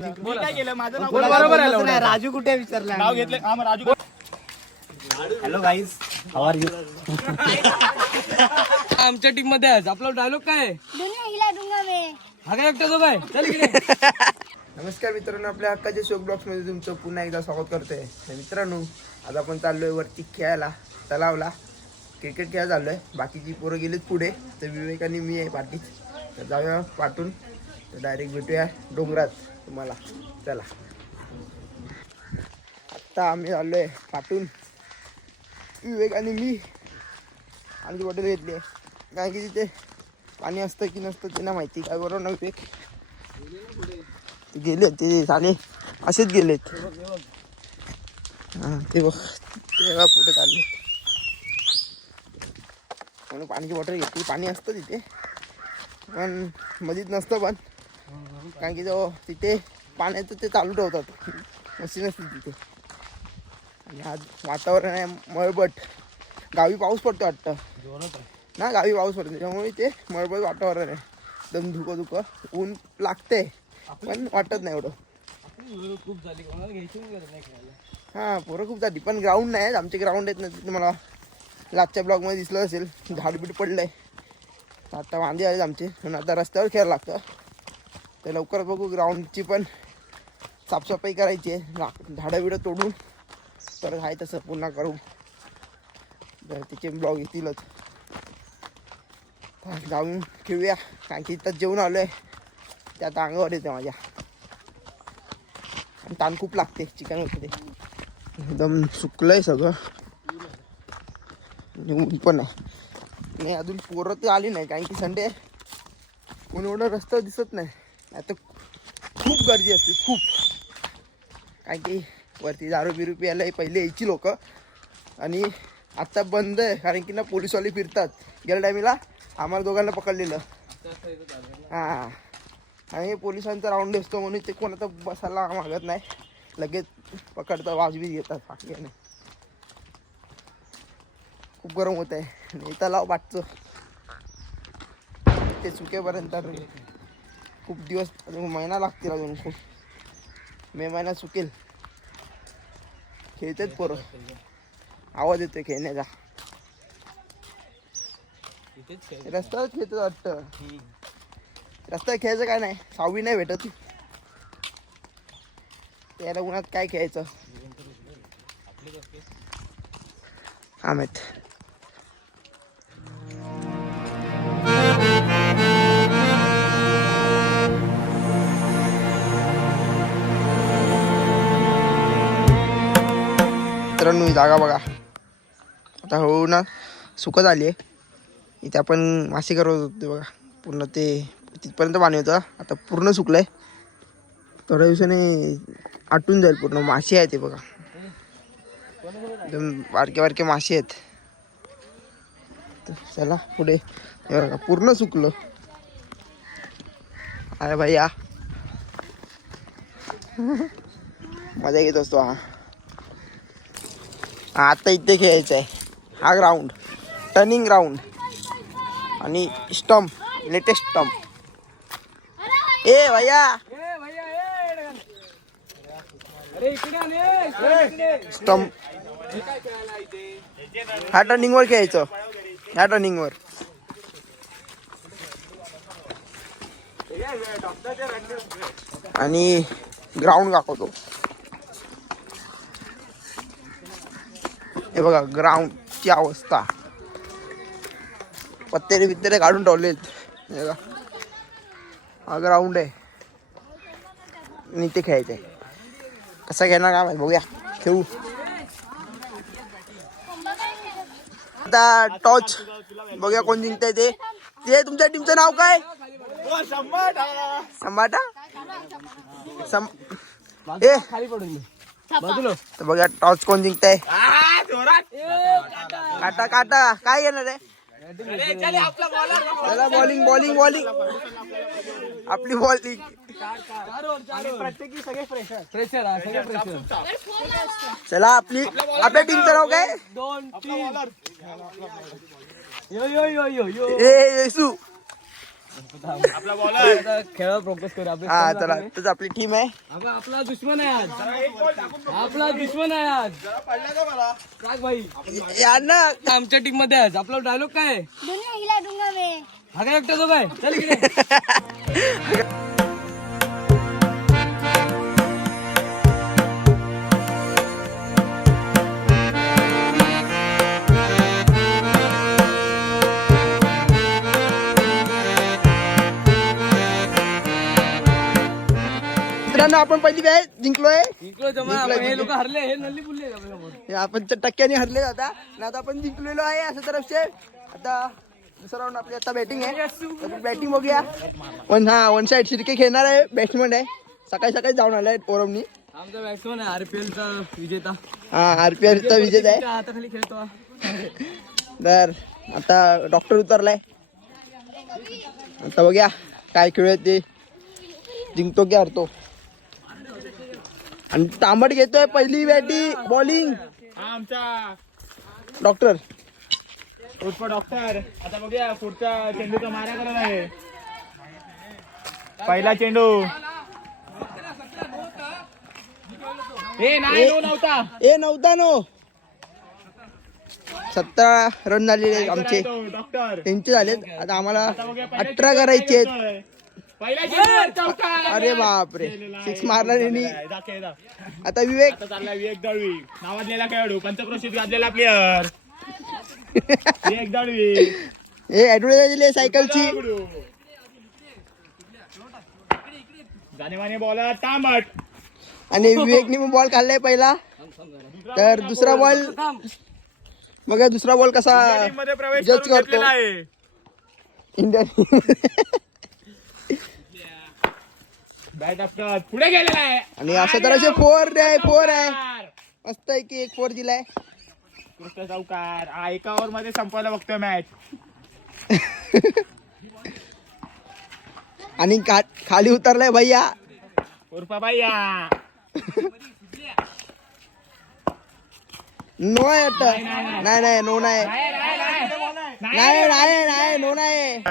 मी काय केलं? माझं नाव बरोबर आहे नाही, राजू कुठे विचारला नाव घेतलं. हा मग Raju hello guys are you आमच्या टीममध्ये आहेस. आपला डायलॉग काय आहे? दुनिया हिला दूंगा मैं हा काय एकटा जो काय चल इकडे. नमस्कार मित्रांनो आपल्या हक्काच्या शोक ब्लॉक्समध्ये तुमचं पुन्हा एकदा स्वागत करतोय तर मित्रांनो आज आपण चाललोय वरती खेळायला तलावला. क्रिकेट खेळायला चाललोय. बाकीची पोरं गेलीत पुढे तर विवेक आणि मी आहे पाठीत. तर जाऊया पाठून. तर डायरेक्ट भेटूया डोंगरात. तुम्हाला. चला. आत्ता आम्ही चाललोय पाठून विवेक आणि मी. आमची बॉटल घेतली आहे. कारण की तिथे पाणी असतं की नसतं ते ना माहिती. काय बरोबर ना विवेक? ते गेले ते झाले. असेच गेलेत. हां ते बघ. ते बघा पुढे चालले. म्हणून पाण्याची बॉटल घेतली. पाणी असतं तिथे. पण मधीच नसतं पण. कारण की जो तिथे पाण्याचं ते चालू ठेवतात. मशीन असते तिथे. आणि आज वातावरण आहे मळबट. गावी पाऊस पडतो वाटतं. ना गावी पाऊस पडतो. त्यामुळे ते मळबट वातावरण आहे. एकदम धुकं धुकं ऊन लागते पण वाटत नाही एवढं. खूप झाली हां पोरं खूप जाती पण ग्राउंड नाही आहेत. आमचे ग्राउंड आहेत ना तिथे मला लागच्या ब्लॉकमध्ये दिसलं असेल. झाडबीड पडलं आहे आता वांदे आहेत आमचे. म्हणून आता रस्त्यावर खेळायला लागतं. तर लवकरच बघू ग्राउंडची पण साफसफाई करायची आहे. झाडं बिडं तोडून. तर आहे तसं पुन्हा करू. तर तिचे ब्लॉग येतीलच. जाऊन खेळूया. कारण की इथं जेवण आलो आहे त्यात अंगावर येते माझ्या. आणि ताण खूप लागते चिकन वगैरे. एकदम आहे सगळं. ऊन पण आहे. नाही अजून पोरं तर आली नाही. कारण की संडे कोण एवढं रस्ता दिसत नाही. आता खूप गर्दी असते खूप. कारण की वरती दारू बिरू प्यायला पहिले यायची लोक. आणि आत्ता बंद आहे कारण की ना पोलीसवाले फिरतात. गेल्या टायमीला आम्हाला दोघांना पकडलेलं. हां. आणि पोलिसांचा राऊंड असतो म्हणून ते कोणा तर बसायला मागत नाही. लगेच पकडतात वाजवी घेतात. फाटक्याने खूप गरम होत आहे आणि तलाव लाव ते चुकेपर्यंत रे. खूप दिवस अजून महिना लागतील अजून खूप. मे महिना सुकेल. खेळतात पोरं. आवाज येतोय खेळण्याचा. रस्त्यावर खेळतात वाटतं. रस्त्यावर खेळायचं काय नाही. सहावी नाही भेटत. त्याला उन्हात काय खेळायचं? हा मित्रांनो ही जागा बघा. आता हळू ना सुकत आली आहे. इथे आपण मासे करत होते बघा. पूर्ण ते तिथपर्यंत पाणी होतं. आता पूर्ण सुकलंय. थोड्या दिवसाने आटून जाईल पूर्ण. मासे आहे ते बघा. एकदम बारके बारके मासे आहेत. चला पुढे. बघा पूर्ण सुकलं. अरे भाई या मजा घेत असतो हा, आता इथे खेळायचं आहे. हा ग्राउंड टर्निंग ग्राउंड आणि स्टंप लेटेस्ट स्टंप ए भैया. स्टम्प स्टंप ह्या टर्निंगवर खेळायचं. ह्या टर्निंगवर आणि ग्राउंड दाखवतो. हे बघा ग्राउंडची अवस्था. पत्तेरे बित्तेरे काढून ठेवलेत. हे बघा. हा ग्राउंड आहे. इथे खेळायचं आहे कसा घेणार काय माहित बघूया. खेळू. आता टॉच बघूया कोण जिंकताय ते. ते तुमच्या टीमचं नाव काय? संभाटा सम ए खाली पडून तर बघा टॉच कोण जिंकताय. काटा काटा. काय घेणार आहे? चला बॉलिंग बॉलिंग बॉलिंग आपली बॉलिंग प्रत्येकी सगळे प्रेशर प्रेशर सगळे प्रेशर चला आपली आपल्या टीमचं नाव काय? दोन तीन. यो यो यो यो यो. ए येसू. आपला बॉलर खेळावर फोकस करू आपले हा चला. तच आपली टीम आहे. आपला आपला दुश्मन आहे आज. आपला दुश्मन आहे आज. राग भाई? यांना आमच्या टीममध्ये आहे आपला डायलॉग काय आहे? दुनिया हिला दूंगा मैं हा काय एकटा जो काय चल इकडे. मित्रांनो आपण पहिली बॅच जिंकलोय. जिंकलो जमा आपण हे लोक हरले हे नल्ली बुलले आपण तर टक्क्याने हरले आता. आणि आता आपण जिंकलेलो आहे असं तरफचे आता दुसरा राऊंड आपली आता बॅटिंग आहे. बॅटिंग बघूया. वन हा वन साईड शिरके खेळणार आहे बॅट्समन आहे. सकाळी सकाळी जाऊन आलाय पोरमनी आमचा बॅट्समन आहे आरपीएल चा विजेता. हा आर पी चा विजेत आहे. हाताखाली खेळतो. तर आता डॉक्टर उतरलाय. आता बघूया काय खेळ आहे ते जिंकतो की हरतो. आणि तांबट घेतोय पहिली बॅटी बॉलिंग. हा आमचा. डॉक्टर. डॉक्टर. आता बघूया पुढच्या चेंडूचा मारा करत आहे. पहिला चेंडू. ए. नव्हता. ए नव्हता नो. सतरा रन झालेले आमचे. डॉक्टर. त्यांचे झालेत. आता आम्हाला अठरा करायचे आहेत. चेंडू अरे बापरे. सिक्स जा. आता विवेक. चालला विवेक दळवी. नावाजलेला खेळाडू गाजलेला प्लेअर विवेक दळवी. हे ऍडव्हर्टाईज दिली सायकलची. बॉलर तांबट. आणि विवेकने बॉल खाल्लाय पहिला. तर दुसरा बॉल बघा दुसरा बॉल कसा जज करतो. इंडियन पुढे गेलेला आहे. आणि असं तर असे फोर आहे फोर आहे. मस्त आहे की एक फोर दिलाय. कृष्ण चौकार हा एका ओव्हरमध्ये संपवायला बघतोय मॅच आणि का- खाली उतरलाय भैया. उर्फा भैया. नो आहे वाटतं. नाही नाही नो नाही. नाही नाही नाही. नो नाही.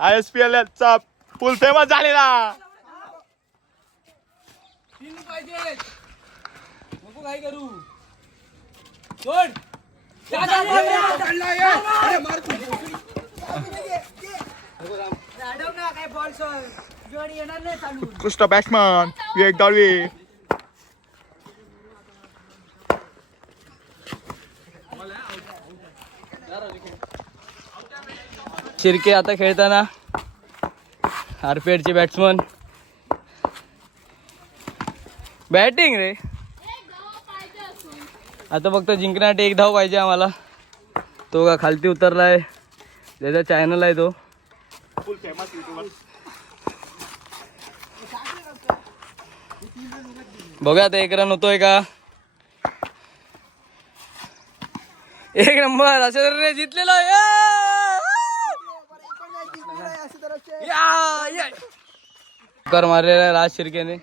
आय एस पी एल चा फुल फेमस झालेला तीन पाहिजे नको काय करू सोड जा, जा, जा, जा. उत्कृष्ट बॅट्समन विवेक दळवी शिर्के आता खेळताना आरपीएडचे बॅट्समन बॅटिंग रे. आता फक्त जिंकण्यासाठी एक धाव पाहिजे आम्हाला. तो का खालती उतरलाय. त्याचा चॅनल आहे तो. बघा आता एक रन होतोय का? एक नंबर असं रे जितलेलो कर मारलेला आहे राज शिर्केने.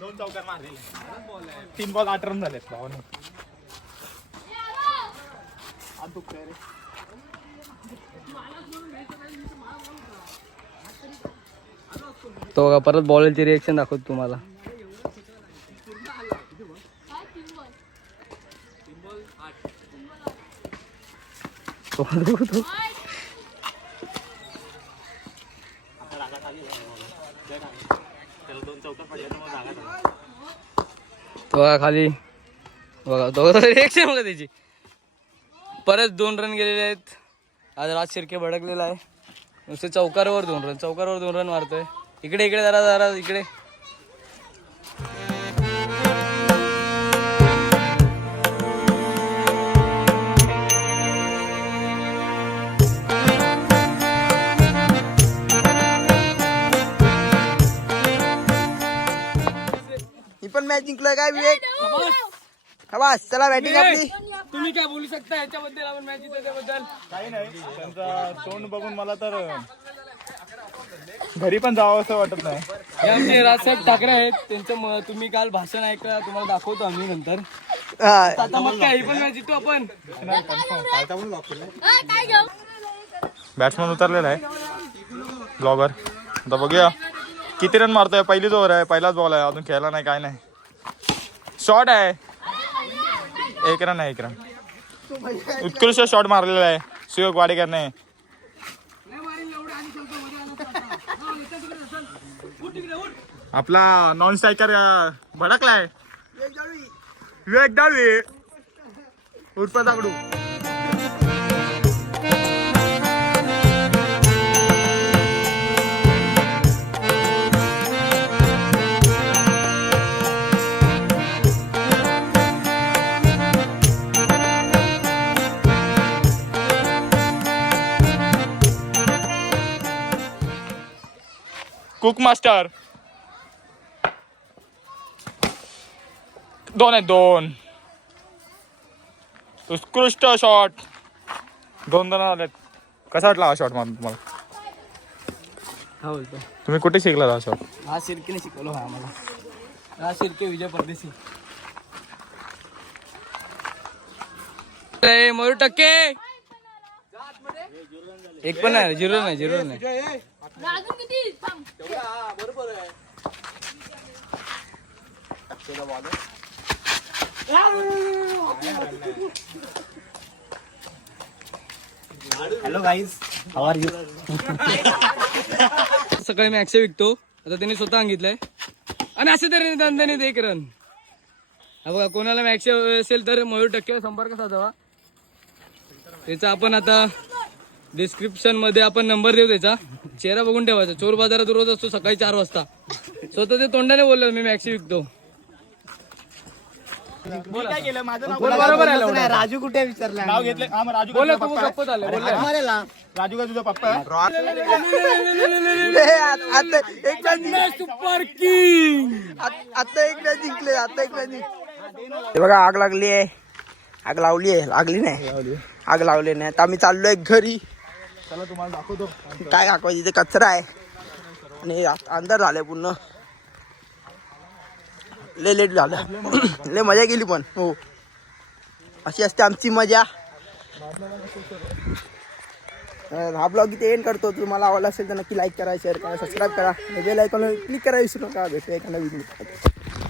दोन चौकार मारलेले. तीन बॉल आठ रन झालेत भावानो. तो का परत बॉलची रिएक्शन दाखवतो तुम्हाला. तो- बघा खाली. बघा दोघं रिएक्शन बघा त्याची. परत दोन रन गेलेले आहेत. आज राज शिर्के भडकलेला आहे. नुसते चौकारावर दोन रन चौकारावर दोन रन मारतोय. इकडे इकडे जरा जरा इकडे. मॅच जिंकलोय काय विवेक? बस. चला बॅटिंग आपली. तुम्ही काय बोलू शकता याच्याबद्दल? आपण मॅच त्याच्याबद्दल काही नाही. त्यांचा तोंड बघून मला तर घरी पण जावं असं वाटत नाही. हे आमचे राजसाहेब ठाकरे आहेत. त्यांचं म- तुम्ही काल भाषण ऐकलं. तुम्हाला दाखवतो आम्ही नंतर. हा, आता मग काय ही पण मॅच जिंकतो आपण. काय घेऊ? बॅट्समन उतरलेला आहे. ब्लॉगर आता बघूया. किती रन मारतोय? पहिलीच ओव्हर आहे. पहिलाच बॉल आहे. अजून खेळला नाही काय नाही. शॉट आहे. एक रन आहे एक रन उत्कृष्ट शॉट मारलेला आहे. सुयोग वाडेकरने. आपला नॉन स्ट्रायकर भडकलाय. वेग डाळवे उर्फ दागडू कुक मास्टर दोन आहेत दोन उत्कृष्ट शॉट दोन दोन आलेत कसा वाटला हा शॉट मारून तुम्हाला हा बोलतो तुम्ही कुठे शिकला हा शॉट हा शिर्केने शिकवलो हा आम्हाला हा शिर्के विजय परदेशी मयूर टक्के एक पण नाही झिरो नाही झिरो नाही अजून किती थांब. हॅलो गाईज यू सकाळी मी विकतो. आता त्यांनी स्वतः सांगितलंय. आणि असे तरी धंद्याने एक रन हा बघा कोणाला मॅक्स असेल तर मयूर टक्के संपर्क साधावा. त्याचा आपण आता डिस्क्रिप्शनमध्ये आपण नंबर देऊ त्याचा. चेहरा बघून ठेवायचा. चोर बाजारात रोज असतो सकाळी चार वाजता. स्वतः ते तोंडाने बोललो मी मॅक्सी विकतो. काय केलं? माझं नाव बरोबर आहे नाही, राजू कुठे विचारला? नाव घेतलं? हा मग राजू का बोल तुझा तू पप्पा आहे? गप्प झालं बोल. मारेला. राजू का तुझा पप्पा आहे? आता एक मॅच जिंकले सुपर किंग आता एक मॅच जिंकले आता एक मॅच हे बघा आग लागली आहे आग लावली आहे लागली नाही. आग लावली नाही. आता आम्ही चाललोय घरी. चला तुम्हाला दाखवतो. काय दाखवायचं? इथे कचरा आहे. आणि अंदर अंधार झालंय पूर्ण. लय लेट झालं. लय मजा केली पण. हो. अशी असते आमची मजा. हा ब्लॉग इथे एंड करतो. तुम्हाला आवडला असेल तर नक्की लाईक करा शेअर करा सबस्क्राईब करा. बेल आयकॉन क्लिक करा विसरू नका. भेटूया एखादा व्हिडिओ